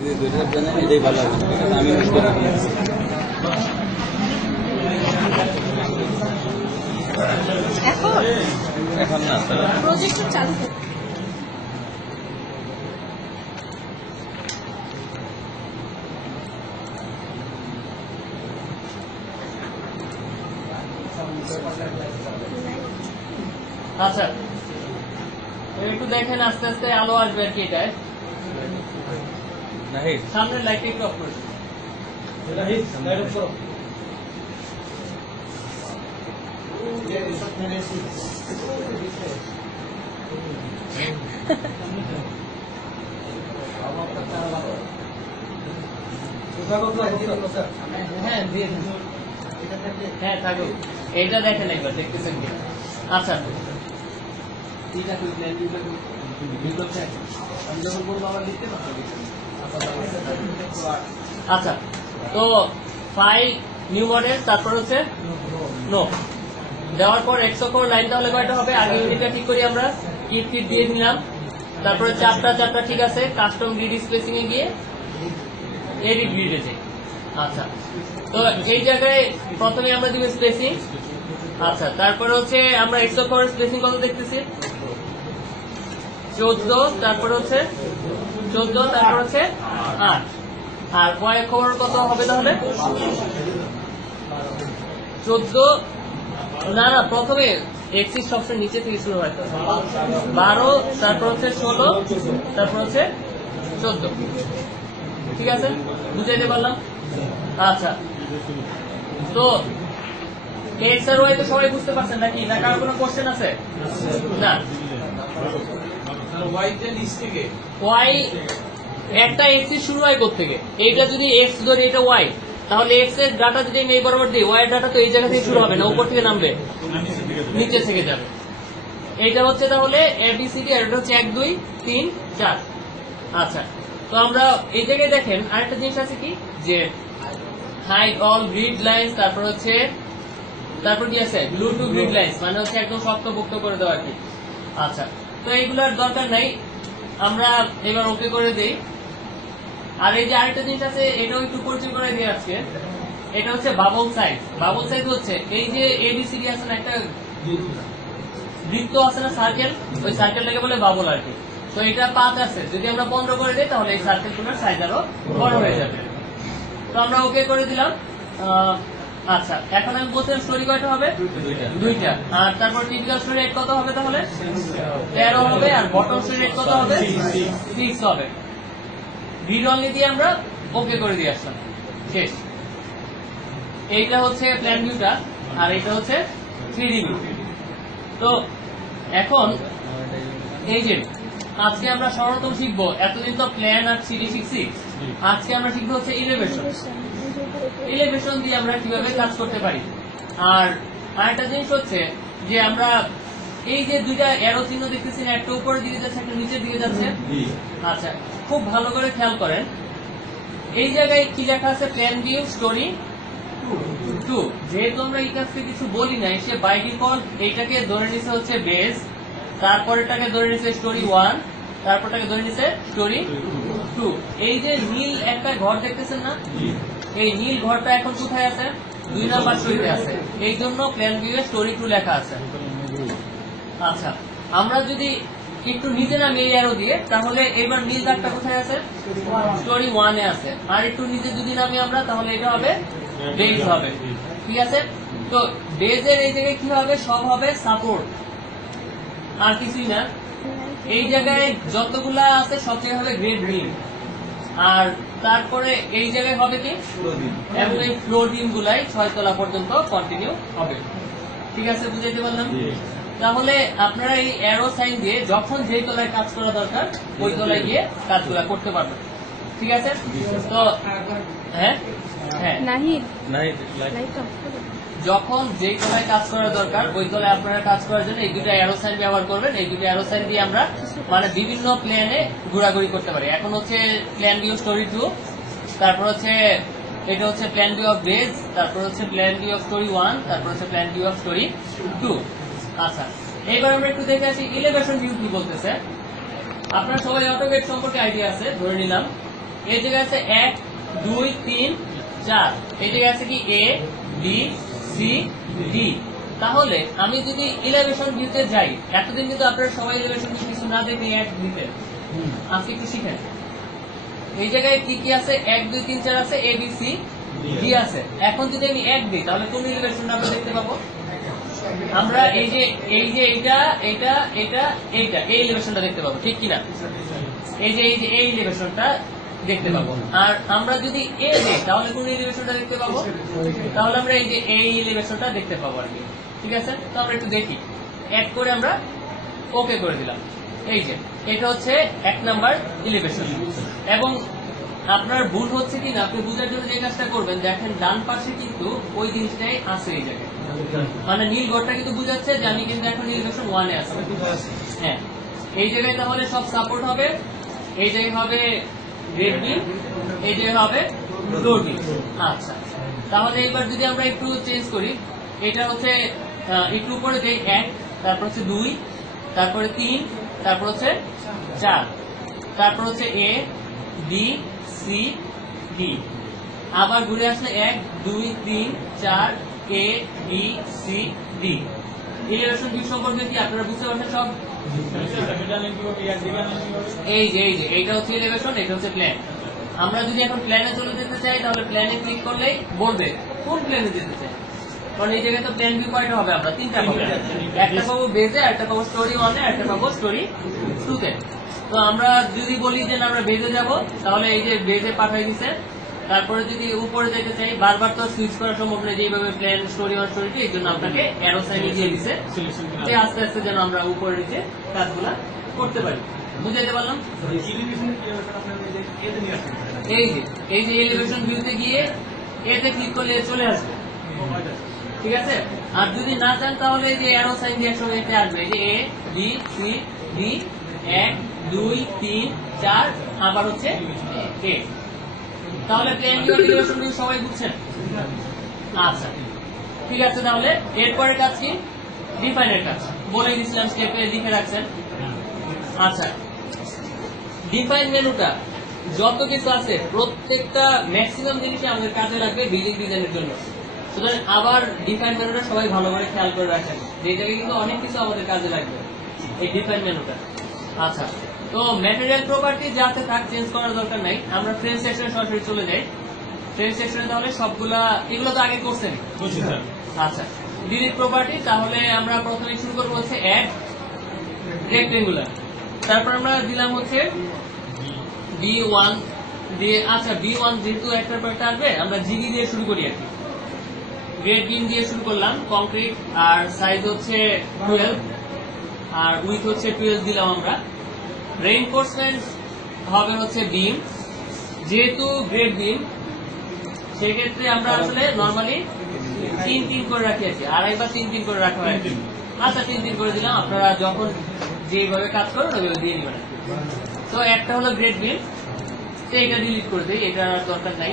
দুইটার জন্য এটাই ভালো হবে, আমি মিস করে দিয়েছি। এখন না প্রজেক্টর চালু করতে আচ্ছা একটু দেখেন আস্তে আস্তে আলো আসবে আর কি। এটায় নাহিদ সামনের লাইটটা একটু অফ করে দিন। হ্যাঁ দিয়ে দিন। হ্যাঁ থাকুক, এইটা দেখেন একবার দেখতেছেন কি। আচ্ছা আচ্ছা তো 5 নিউ মডেল, তারপর হচ্ছে নো দেওয়ার পর 100 করে লাইন তাহলে কয়টা হবে? আগে ইউনিটটা ঠিক করি আমরা, কিট টিট দিয়ে নিলাম, তারপরে চারটা ঠিক আছে, কাস্টম গ্রিড স্পেসিং এ গিয়ে এডিট গ্রিডে যাই। আচ্ছা তো এই জায়গায় প্রথমে আমরা দিব স্পেসিং। আচ্ছা তারপরে হচ্ছে আমরা 100 করে স্পেসিং কত দেখতেছি 14, তারপর হচ্ছে 14, তারপর হচ্ছে 8, আর কয়েক খবর কত হবে তাহলে 14 না না প্রথমে এক্সিস সবসময় নিচে থেকে শুরু হয়, 12, তারপর হচ্ছে 16, তারপর হচ্ছে 14। ঠিক আছে, বুঝাইতে পারলাম? আচ্ছা তো এক্স আর ওয়াই তো সবাই বুঝতে পারছেন নাকি, না কারো কোনো কোশ্চেন আছে? না, ওয়াই একটা এক্স এর শুরু হয় কোত্থেকে? এইটা যদি এক্স ধরে এটা ওয়াই, তাহলে এক্স এর ডাটা যদি আমি এই বরাবর দিই, ওয়াই এর ডাটা তো এই জায়গা থেকে শুরু হবে না, উপর থেকে নামবে, নিচে থেকে যাবে। এইটা হচ্ছে তাহলে এবিসিডি, আর এটা হচ্ছে 1 2 3 4। আচ্ছা তো আমরা এই জায়গায় দেখেন আরেকটা জিনিস আছে কি, যে হাইড অল গ্রিড লাইন্স, তারপর কি আছে গ্লু টু গ্রিড লাইন্স, মানে হচ্ছে একদম শক্তপোক্ত করে দেওয়া আর কি। আচ্ছা তো এইগুলোর দরকার নাই, আমরা এবার ওকে করে দেই। আর এই যে আরেকটা জিনিস আছে, এটাও একটু পরিচয় করে দিই আজকে। এটা হচ্ছে বাবল সাইজ। বাবল সাইজ হচ্ছে এই যে এবিসিডি আছে না, একটা বৃত্ত আছে না, সার্কেল, ওই সার্কেলটাকে বলে বাবল আর কি। তো এটা 5 আছে, যদি আমরা 15 করে দিই তাহলে এই সার্কেলগুলোর সাইজ আরো বড় হয়ে যাবে। তো আমরা ওকে করে দিলাম। আচ্ছা এখন আমি বলছিলাম স্টোরি কয়টা হবে? দুইটা। আর তারপর টিপিক্যাল স্টোরি রেট কত হবে তাহলে? 13 হবে। আর বটম স্টোরি রেট কত হবে? 6 হবে। রিড অনলি দিয়ে আমরা ওকে করে দিয়ে আসলাম, শেষ। এইটা হচ্ছে প্ল্যান ভিউটা, আর এইটা হচ্ছে 3D ভিউ। তো এখন এই যে আজকে আমরা সর্বপ্রথম শিখবো, এতদিন তো প্ল্যান আর 3D শিখছি, আজকে আমরা শিখবো হচ্ছে ইলিভেশন। ইলিভেশন দিয়ে আমরা কিভাবে কাজ করতে পারি। আর আরেকটা জিনিস হচ্ছে যে আমরা এই যে দুইটা অ্যারো চিহ্ন দেখতেছি না, একটা উপরের দিকে যাচ্ছে, একটা নিচের দিকে যাচ্ছে। আচ্ছা খুব ভালো করে খেয়াল করেন, এই জায়গায় কি লেখা আছে? Plan view story 2। যেহেতু আমরা এই কাজকে কিছু বলি নাই, সে বাই ডিফল্ট এইটাকে ধরে নিছে হচ্ছে বেস, তারপরেটাকে ধরে নিছে স্টোরি 1, তারপরটাকে ধরে নিছে স্টোরি 2। এই যে নীল একটা ঘর দেখতেছেন না, এই নীল ঘরটা এখন কোথায় আছে? 2 নাম্বার স্টোরিতে আছে, এই জন্য প্ল্যান ভিউ এ স্টোরি 2 লেখা আছে। আচ্ছা আমরা যদি একটু নিচে নামি এই অ্যারো দিয়ে, তাহলে এবার নীল দাগটা কোথায় আছে? স্টোরি 1 এ আছে। আর একটু নিচে যদি নামি আমরা, তাহলে এটা হবে বেস হবে। ঠিক আছে, তো বেজের এই জায়গায় কি হবে? সব হবে সাপোর্ট, আর কিছুই না। এই জায়গায় যতগুলা আছে সব জায়গায় হবে গ্রেড বিম, আর তারপরে এই জায়গায় হবে কি, এবং এই ফ্লোর বিম গুলাই 6 তলা পর্যন্ত কন্টিনিউ হবে। ঠিক আছে, বুঝাইতে পারলাম? তাহলে আপনারা এই অ্যারো সাইন দিয়ে যখন যেই তলায় কাজ করা দরকার ওই তলায় গিয়ে কাজগুলা করতে পারবেন। ঠিক আছে, তো হ্যাঁ হ্যাঁ যখন যেই তলায় কাজ করা দরকার ওই তলায় আপনারা কাজ করার জন্য এই দুটো অ্যারো সাইন ব্যবহার করবেন। এই দুটো অ্যারো সাইন দিয়ে আমরা মানে বিভিন্ন প্ল্যানে ঘোরাঘুরি করতে পারি। এখন হচ্ছে প্ল্যান ভিউ স্টোরি 2, তারপর হচ্ছে এটা হচ্ছে প্ল্যান ভিউ অফ বেস, তারপর হচ্ছে প্ল্যান ভিউ অফ স্টোরি 1, তারপর হচ্ছে প্ল্যান ভিউ অফ স্টোরি 2। আচ্ছা এইবার আমরা একটু দেখে আসি ইলিভেশন ভিউ কি বলতেছে। আপনারা সবাই অটোকেড সম্পর্কে আইডিয়া আছে ধরে নিলাম। এই জায়গায় আছে 1 2 3 4, এই জায়গায় আছে কি এ বি সি ডি। তাহলে আমি যদি ইলেভেশন ভিউতে যাই, এতদিন কিন্তু আপনারা সবাই ইলেভেশন ভিউ কিছু না দেখে এক দিতে, আজকে একটু শিখেন। এই জায়গায় কি কি আছে, 1 2 3 4 আছে, এ বি সি ডি আছে। এখন যদি আমি 1 দিই তাহলে কোন ইলেভেশনটা আমরা দেখতে পাবো? আমরা এই যে এইটা এটা এটা এইটা এই ইলেভেশনটা দেখতে পাবো, ঠিক কিনা? এই যে এই ইলেভেশনটা দেখতে পাবো। আর আমরা যদি এ দিই তাহলে কোন ইলেভেশনটা দেখতে পাবো? তাহলে আমরা এই যে এই ইলেভেশনটা দেখতে পাবো আর কি, ঠিক আছে? তো আমরা একটু দেখি, অ্যাড করে আমরা ওকে করে দিলাম। এই যে এটা হচ্ছে 1 নাম্বার ইলেভেশন। এবং আপনার ভুল হচ্ছে কি না, আপনি বুঝার জন্য যে কাজটা করবেন, দেখেন ডান পাশে কিন্তু ওই জিনিসটাই আছে এই জায়গায়, মানে নীল ঘরটা কিন্তু বুঝাচ্ছে যে আমি কিন্তু এখন ইলেভেশন 1 এ আছি। হ্যাঁ, এই জায়গায় তাহলে সব সাপোর্ট হবে, এই জায়গায় হবে গ্রেড বি, এই জায়গায় হবে ফ্লোর বি। আচ্ছা, তাহলে এবার যদি আমরা একটু চেঞ্জ করি, এটা হচ্ছে একটু উপরে দেই 1, তারপর হচ্ছে 2, তারপরে 3, তারপর হচ্ছে 4, তারপর হচ্ছে এ বি সি ডি। আবার ঘুরে আসলে 1 2 3 4 A B C D. Elevation view সম্পর্কে কি আপনারা বুঝতে পারছেন সব? এই যে এইটা হচ্ছে ইলেভেশন, এটা হচ্ছে প্ল্যান। আমরা যদি এখন প্ল্যানে চলে যেতে চাই তাহলে প্ল্যানে ক্লিক করলেই বলবে কোন প্ল্যানে যেতে চাই। কারণ এই জায়গায় তো প্ল্যান ভিউ কয়টা হবে? আমরা 3টা পাবো, একটা পাবো বেজে, একটা পাবো স্টোরি 1 এ, একটা পাবো স্টোরি 2 তে। তো আমরা যদি বলি যে আমরা বেজে যাব, তাহলে এই যে বেজে পাঠাই দিছে। তারপরে যদি উপরে যেতে চাই, বারবার তো সুইচ করা সম্ভব নয়, যেভাবে প্ল্যান স্টোরি 1 স্টোরি 2, এই জন্য আপনাকে অ্যারো সাইন দিয়ে দিছে যে আস্তে আস্তে যেন আমরা উপরে নিচে কাজগুলা করতে পারি। বুঝাইতে পারলাম? এই যে এলিভেশন ভিউতে গিয়ে এতে ক্লিক করলে চলে আসবে, ঠিক আছে? আর যদি না চান তাহলে এই যে অ্যারো সাইন দিয়ে একসঙ্গে এতে আসবে, এই যে এ বি সি ডি 1 2 3 4 আবার হচ্ছে এ। তাহলে প্ল্যান ভিউ আর ইলিভেশন ভিউ সবাই বুঝছেন? আচ্ছা, ঠিক আছে। তাহলে এরপরের কাজ কি? ডিফাইনের কাজ বলে দিয়েছিলাম, স্টেপে লিখে রাখছেন। আচ্ছা, ডিফাইন মেনুটা যত কিছু আছে প্রত্যেকটা ম্যাক্সিমাম জিনিসই আমাদের কাজে লাগবে বিল্ডিং ডিজাইনের জন্য। সুতরাং আবার ডিফাইন মেনুটা সবাই ভালো করে খেয়াল করে রাখেন, যে জায়গায় কিন্তু অনেক কিছু আমাদের কাজে লাগবে এই ডিফাইন মেনুটা। আচ্ছা, তো ম্যাটেরিয়াল প্রপার্টি যাতে থাক, চেঞ্জ করার দরকার নাই। আমরা ফ্রেম সেকশনে সরাসরি চলে যাই। ফ্রেম সেকশনে তাহলে সবগুলা, এগুলো তো আগে করছেন। আচ্ছা, ডিলিট প্রপার্টি। তাহলে আমরা প্রথমে শুরু করবো হচ্ছে অ্যাড রেক্টেঙ্গুলার। তারপর আমরা দিলাম হচ্ছে B1 দিয়ে। আচ্ছা, B1 যেহেতু একটার পর একটা আসবে, আমরা জিডি দিয়ে শুরু করি আর কি। গ্রেড বিম দিয়ে শুরু করলাম, কংক্রিট, আর সাইজ হচ্ছে 12 আর উইথ হচ্ছে 12 দিলাম আমরা। রেইনফোর্সমেন্ট হবে হচ্ছে বিম, যেহেতু গ্রেড বিম সেক্ষেত্রে আমরা আসলে নর্মালি 3 করে রাখি আছি, 2.5 বা 3 করে রাখা হয়। আচ্ছা, 3 করে দিলাম। আপনারা যখন যেভাবে কাজ করেন ওইভাবে দিয়ে দিবেন। তো একটা হলো গ্রেড বিম, তো এটা ডিলিট করে দিই, এটা দরকার নাই।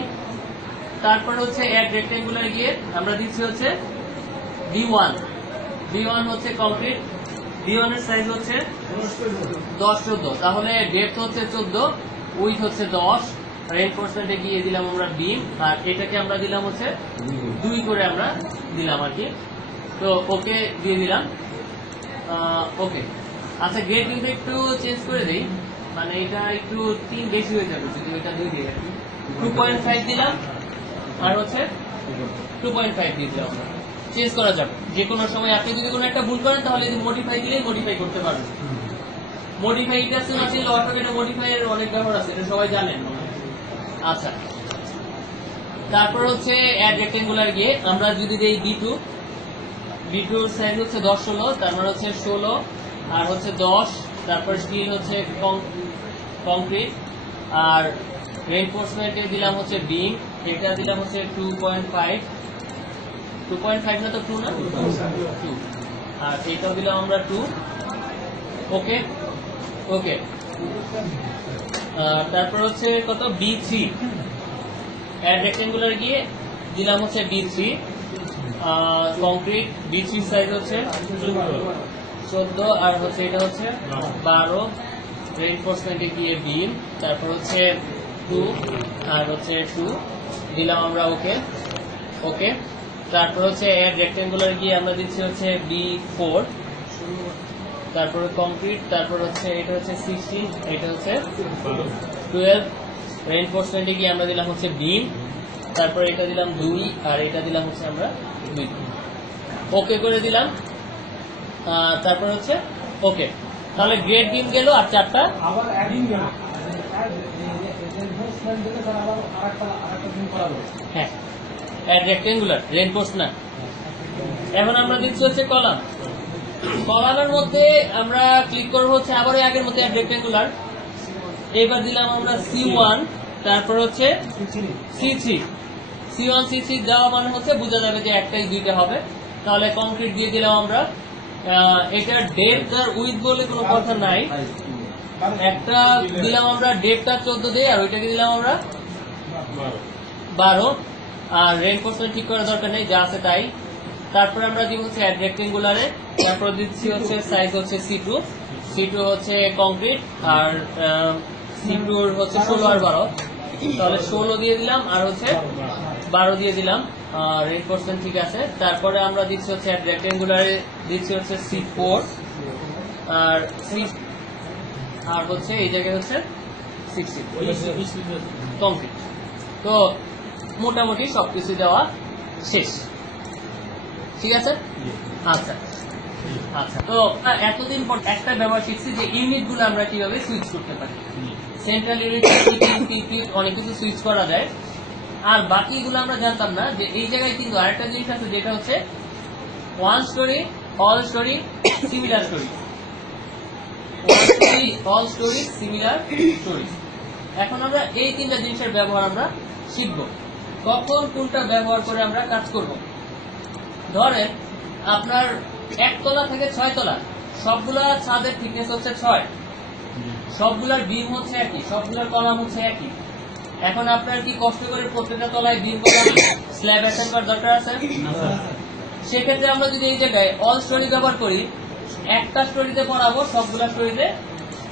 তারপর হচ্ছে অ্যাড রেক্টেঙ্গুলার গিয়ে আমরা দিচ্ছি হচ্ছে B1 হচ্ছে কংক্রিট। B1 এর সাইজ হচ্ছে 10-14, তাহলে ডেপথ হচ্ছে 14, উইথ হচ্ছে 10। রেইনফোর্সমেন্টে গিয়ে দিলাম আমরা বিম, আর এটাকে আমরা দিলাম হচ্ছে 2 করে আমরা দিলাম আর কি। তো ওকে দিয়ে দিলাম, ওকে। আচ্ছা, গ্রেড বিমটা একটু চেঞ্জ করে দিই, মানে এটা একটু 3 বেশি হয়ে যাবে যদি ওইটা 2 দিয়ে রাখি। 2.5 দিলাম, আর হচ্ছে 2.5 দিয়ে দিলাম। চেঞ্জ করা যাবে যে কোনো সময়। আপনি যদি কোনো একটা ভুল করেন তাহলে মডিফাই দিলেই মডিফাই করতে পারবেন। মডিফাই এটা আছে, অটোকেটে মডিফাই এর অনেক ব্যবহার আছে, এটা সবাই জানেন। আচ্ছা, তারপর হচ্ছে অ্যাড রেক্টেঙ্গুলার গিয়ে আমরা যদি দেই B2 সাইজ হচ্ছে 10-16, তারপর হচ্ছে 16 আর হচ্ছে 10, তারপর স্টিল হচ্ছে কংক্রিট, আর রেইনফোর্সমেন্টে দিলাম হচ্ছে বিম, এটা দিলাম হচ্ছে 2.5 না তো 2 না 2, আর এটাও দিলাম আমরা 2। ওকে ওকে। তারপর হচ্ছে কত B3, অ্যাড রেক্টেঙ্গুলার গিয়ে দিলাম হচ্ছে B3 কংক্রিট। B3 সাইজ হচ্ছে 14 আর হচ্ছে এটা হচ্ছে 12। রেইনফোর্সমেন্টে গিয়ে বিম, তারপর হচ্ছে 2 আর হচ্ছে 2 দিলাম আমরা ওকে ওকে। তারপর হচ্ছে এর রেক্টেঙ্গুলার গিয়ে আমরা দিচ্ছি হচ্ছে B4, তারপরে কংক্রিট, তারপর হচ্ছে এটা হচ্ছে 16, এটা হচ্ছে 12। রেইনফোর্সমেন্টে গিয়ে আমরা দিলাম হচ্ছে বিম, তারপর এটা দিলাম 2 আর এটা দিলাম হচ্ছে আমরা 2। ওকে করে দিলাম, তারপর হচ্ছে ওকে। তাহলে গ্রেড বিম গেল আর 4টা আবার অ্যাডিং গেল আবার আরেকটা বিম করাবো। হ্যাঁ রেক্টেঙ্গুলার রেইনফোর্সমেন্ট। এখন আমরা দিচ্ছি হচ্ছে কলাম। কলামের মধ্যে আমরা ক্লিক করবো হচ্ছে আবার আগের মধ্যে রেক্টেঙ্গুলার। এবার দিলাম আমরা C1, তারপর হচ্ছে C3। C1 C3 দেওয়া মানে হচ্ছে বোঝা যাবে যে একটাই দুইটা হবে। তাহলে কংক্রিট দিয়ে দিলাম আমরা। এটা ডেপথ আর উইথ বলে কোনো কথা নাই। একটা দিলাম আমরা ডেপথ আর 14 দিয়ে, আর ওইটাকে দিলাম আমরা 12। আর রেইনফোর্সমেন্ট ঠিক করার দরকার নেই, যা আছে তাই। তারপরে আমরা দিব হচ্ছে রেক্টেঙ্গুলারে, তারপর দিচ্ছি হচ্ছে সাইজ হচ্ছে C2 হচ্ছে কংক্রিট, আর C2 হচ্ছে 16 আর 12। তাহলে 16 দিয়ে দিলাম আর হচ্ছে 12 দিয়ে দিলাম। রেইনফোর্সমেন্ট ঠিক আছে। তারপরে আমরা দিচ্ছি হচ্ছে রেক্টেঙ্গুলারে দিচ্ছি হচ্ছে C4 আর হচ্ছে এই জায়গায় হচ্ছে 16 কংক্রিট। তো মোটামুটি সবকিছু দেওয়া শেষ, ঠিক আছে। আচ্ছা আচ্ছা, তো এতদিন পর একটা ব্যবহার শিখছি যে ইউনিট গুলো আমরা কিভাবে সুইচ করতে পারি। সেন্ট্রাল ইউনিট অনেক কিছু সুইচ করা যায়, আর বাকিগুলো আমরা জানতাম না। যে এই জায়গায় কিন্তু আরেকটা জিনিস আছে, যেটা হচ্ছে one story, all story, similar story. All story, similar story. এখন আমরা এই তিনটা জিনিসের ব্যবহার আমরা শিখবো, কখন কোনটা ব্যবহার করে আমরা কাজ করব। ধরেন আপনার 1 তলা থেকে 6 তলা সবগুলা ছাদের থিকনেস হচ্ছে 6, সবগুলার বিম হচ্ছে একই, সবগুলার কলাম হচ্ছে একই। এখন আপনার কি কষ্ট করে প্রত্যেকটা তলায় বিম কলাম স্ল্যাব অ্যাসেম্বল করার দরকার আছে? সেক্ষেত্রে আমরা যদি এই জায়গায় অল স্টোরি ব্যবহার করি, একটা স্টোরিতে পড়াবো, সবগুলা স্টোরিতে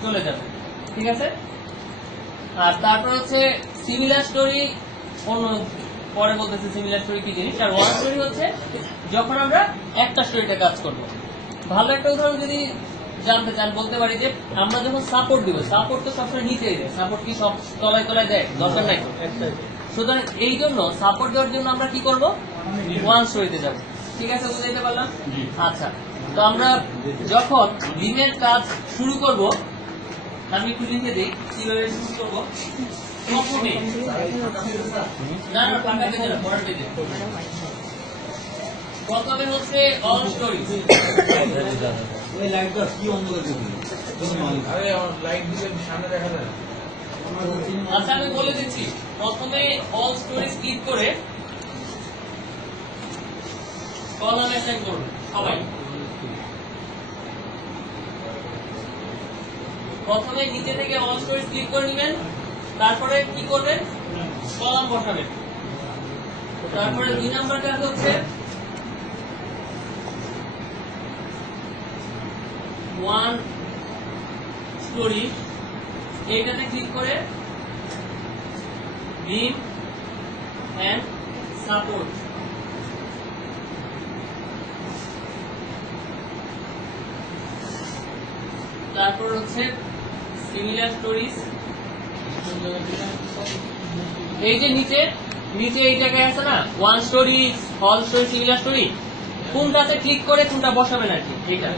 চলে যাবে, ঠিক আছে। আর তারপর হচ্ছে সিমিলার স্টোরি, অন্য পরে বলতেছে সিমিলার স্টোরি কি জিনিস। আর ওয়ান স্টোরি হচ্ছে যখন আমরা একটা স্টোরিতে কাজ করব। ভালো একটা উদাহরণ যদি জানতে চান বলতে পারি যে আমরা যখন সাপোর্ট দিব, সাপোর্ট তো সবসময় নিচেই দেয়, সাপোর্ট কি সব তলায় তলায় দেয়? দরকার নাই তো। সুতরাং এই জন্য সাপোর্ট দেওয়ার জন্য আমরা কি করব? ওয়ান স্টোরিতে যাব, ঠিক আছে। বুঝতে পারলাম? আচ্ছা, তো আমরা যখন বিমের কাজ শুরু করব, আমি একটু লিখে দিই কিভাবে শুরু করবো। প্রথমে হচ্ছে অল স্টোরি। আচ্ছা আমি বলে দিচ্ছি, প্রথমে অল স্টোরি ক্লিক করে কলাম অ্যাসাইন করবে সবাই। প্রথমে নিচে থেকে অল স্টোরি ক্লিক করে নেবেন, তারপরে কি করবেন? কলাম বসাবেন। তারপরে 2 নাম্বার কাজ হচ্ছে ওয়ান স্টোরি, এইটাতে ক্লিক করে বিম এন্ড সাপোর্ট। তারপর হচ্ছে সিমিলার স্টোরিজ। এই যে নিচে নিচে এই জায়গায় আছে না one story, all story, similar story, কোনটাতে ক্লিক করে কোনটা বসাবেন আর কি। এইটা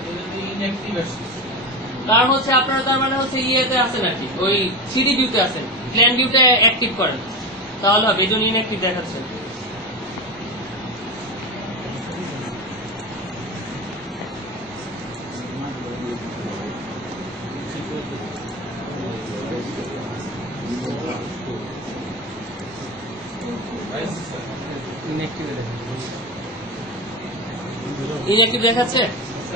কারণ হচ্ছে আপনারা তার মানে হচ্ছে ইয়েতে আছেন আর কি, ওই সিডি ভিউতে আছেন, প্ল্যান ভিউতে অ্যাক্টিভ করেন, তাহলে হবে। এই জন্য ইনঅ্যাক্টিভ দেখাচ্ছে। ইনঅ্যাক্টিভ দেখাচ্ছে।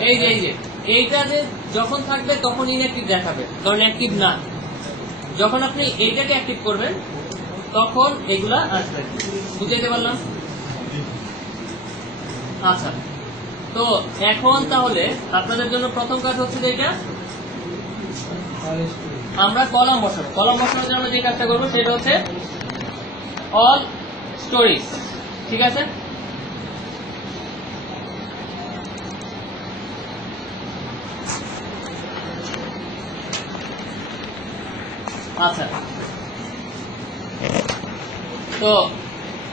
এই যে এইটা যে যখন থাকবে তখন ইনঅ্যাক্টিভ দেখাবে, কারণ অ্যাক্টিভ না। যখন আপনি এইটাকে অ্যাক্টিভ করবেন তখন এগুলা আসবে। বুঝাইতে পারলাম? আচ্ছা, তো এখন তাহলে আপনাদের জন্য প্রথম কাজ হচ্ছে যে এটা আমরা কলাম বসাবো। কলাম বসানোর জন্য যে কাজটা করবো সেটা হচ্ছে অল স্টোরিজ, ঠিক আছে? আচ্ছা, তো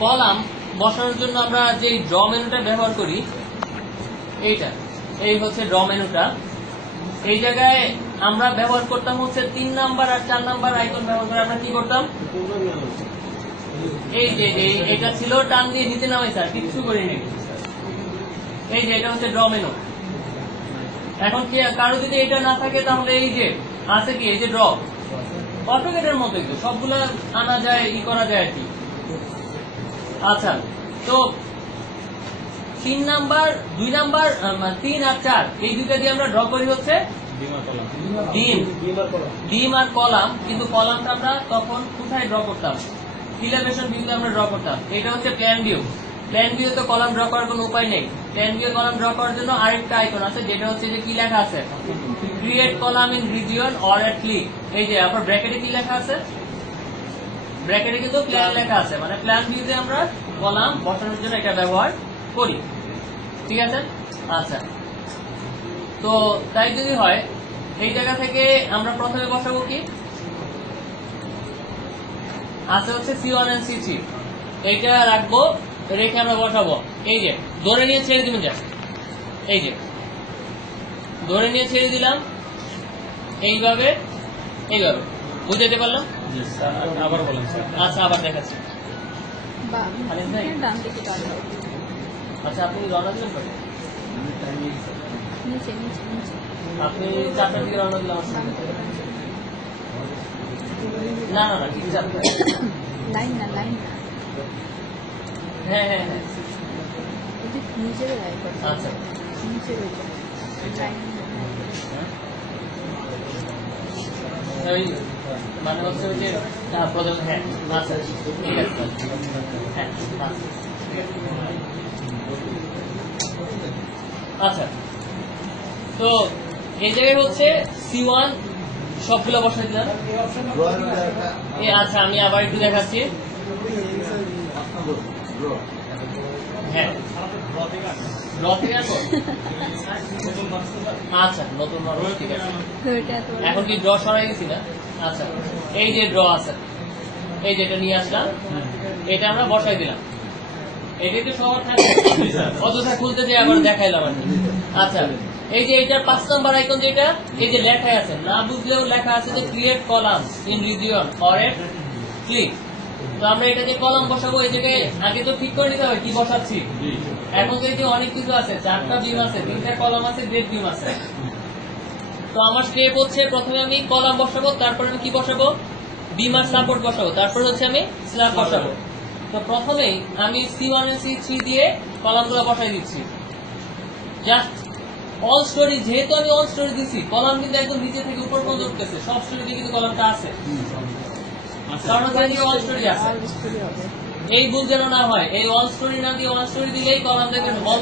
কলাম বসানোর জন্য আমরা যে ড্র মেনুটা ব্যবহার করি, এই হচ্ছে ড্র মেনুটা। এই জায়গায় আমরা ব্যবহার করতাম হচ্ছে 3 নাম্বার আর 4 নাম্বার আইকন ব্যবহার করে আমরা কি করতাম, এই যে এটা ছিল টান দিয়ে নিচে নামাই স্যার, কিছু করিনি। এই যে এটা হচ্ছে ড্র মেনু। এখন কি কারো যদি এটা না থাকে তাহলে এই যে আছে কি, এই যে ড্র অটোকেটের মতো একটু সবগুলা আনা যায়, করা যায় আর কি। আচ্ছা, তো 3 নাম্বার 2 নাম্বার 3 আর 4 এই দুইটা দিয়ে আমরা ড্র করি হচ্ছে ডিম আর কলাম। কিন্তু কলামটা আমরা তখন কোথায় ড্র করতাম, ইলিভেশন ভিউতে আমরা ড্র করতাম। এটা হচ্ছে প্ল্যান ভিউ। প্ল্যান ভিউ তো কলাম ড্র করার কোনো উপায় নেই। প্ল্যান ভিউ কলাম ড্র করার জন্য আরেকটা আইকন আছে, যেটা হচ্ছে যে কি লেখা আছে, create column in region or at click. এই যে আপনার ব্র্যাকেটে কি লেখা আছে, ব্র্যাকেটে কিন্তু প্ল্যান লেখা আছে, মানে প্ল্যান ভিউতে আমরা কলাম বসানোর জন্য এটা ব্যবহার করি, ঠিক আছে? আচ্ছা, তো তাই যদি হয় এই জায়গা থেকে আমরা প্রথমে বসাবো কি আছে হচ্ছে C1 and C3, এইটা রাখবো, রেখে আমরা বসাবো। এই যে ধরে নিয়ে ছেড়ে দিবেন, যা এই যে ধরে নিয়ে ছেড়ে দিলাম, এইভাবে এইভাবে, বুঝতে পারলাম? আবার বলেন স্যার। আচ্ছা, আবার দেখাচ্ছি। ডান দিকে টানো, আচ্ছা, আপনি রওনা দিলেন কবে? নিচে নিচে নিচে আপনি 4টার দিকে রওনা দিলাম। না না না, ঠিক 4টা। লাইন না লাইন না, হ্যাঁ হ্যাঁ হ্যাঁ, ওই নিচের লাইন করতে, আচ্ছা। নিচের ওইটা লাইন ওই মানে হচ্ছে ওই যে প্রথম, হ্যাঁ আচ্ছা ঠিক আছে, হ্যাঁ আচ্ছা ঠিক আছে। আচ্ছা, তো এই জায়গায় হচ্ছে C1 সবগুলো বসাই দিলাম। আচ্ছা, আমি আবার একটু দেখাচ্ছি। হ্যাঁ, ড্র থেকে আসবো। আচ্ছা, নতুন মানুষ, ঠিক আছে। ওইটা তো এখন কি ড্র সরাই গেছি না? আচ্ছা, এই যে ড্র আছে, এই যে এটা নিয়ে আসলাম, এটা আমরা বসাই দিলাম। এটা একটু সহজ থাকে, অযথা খুলতে যে আবার দেখাইলাম আর কি। আচ্ছা, এই যে এটার 5 নাম্বার আইকন, যেটা এই যে লেখা আছে, না বুঝলেও লেখা আছে যে create column in region or at click. তো আমরা এটা যে কলাম বসাবো, এই জায়গায় আগে তো ঠিক করে নিতে হবে কি বসাচ্ছি। এখন তো এই যে অনেক কিছু আছে, 4টা বিম আছে, 3টা কলাম আছে, 1.5 বিম আছে। তো আমার স্টেপ হচ্ছে প্রথমে আমি কলাম বসাবো, তারপরে আমি কি বসাবো, বিম আর সাপোর্ট বসাবো, তারপরে হচ্ছে আমি স্ল্যাব বসাবো। তো প্রথমেই আমি C1 and C3 দিয়ে কলামগুলো বসাই দিচ্ছি। জাস্ট অল স্টোরি, যেহেতু আমি অল স্টোরি দিচ্ছি, কলাম কিন্তু একদম নিচে থেকে উপর পর্যন্ত উঠতেছে, সব স্টোরিতে কিন্তু কলামটা আছে, কারণ হচ্ছে অল স্টোরি আছে। আর স্টোরি হবে। এই ভুল যেন না হয়, এই অল স্টোরি না দিয়ে অল স্টোরি দিলেই কলাম দেখবেন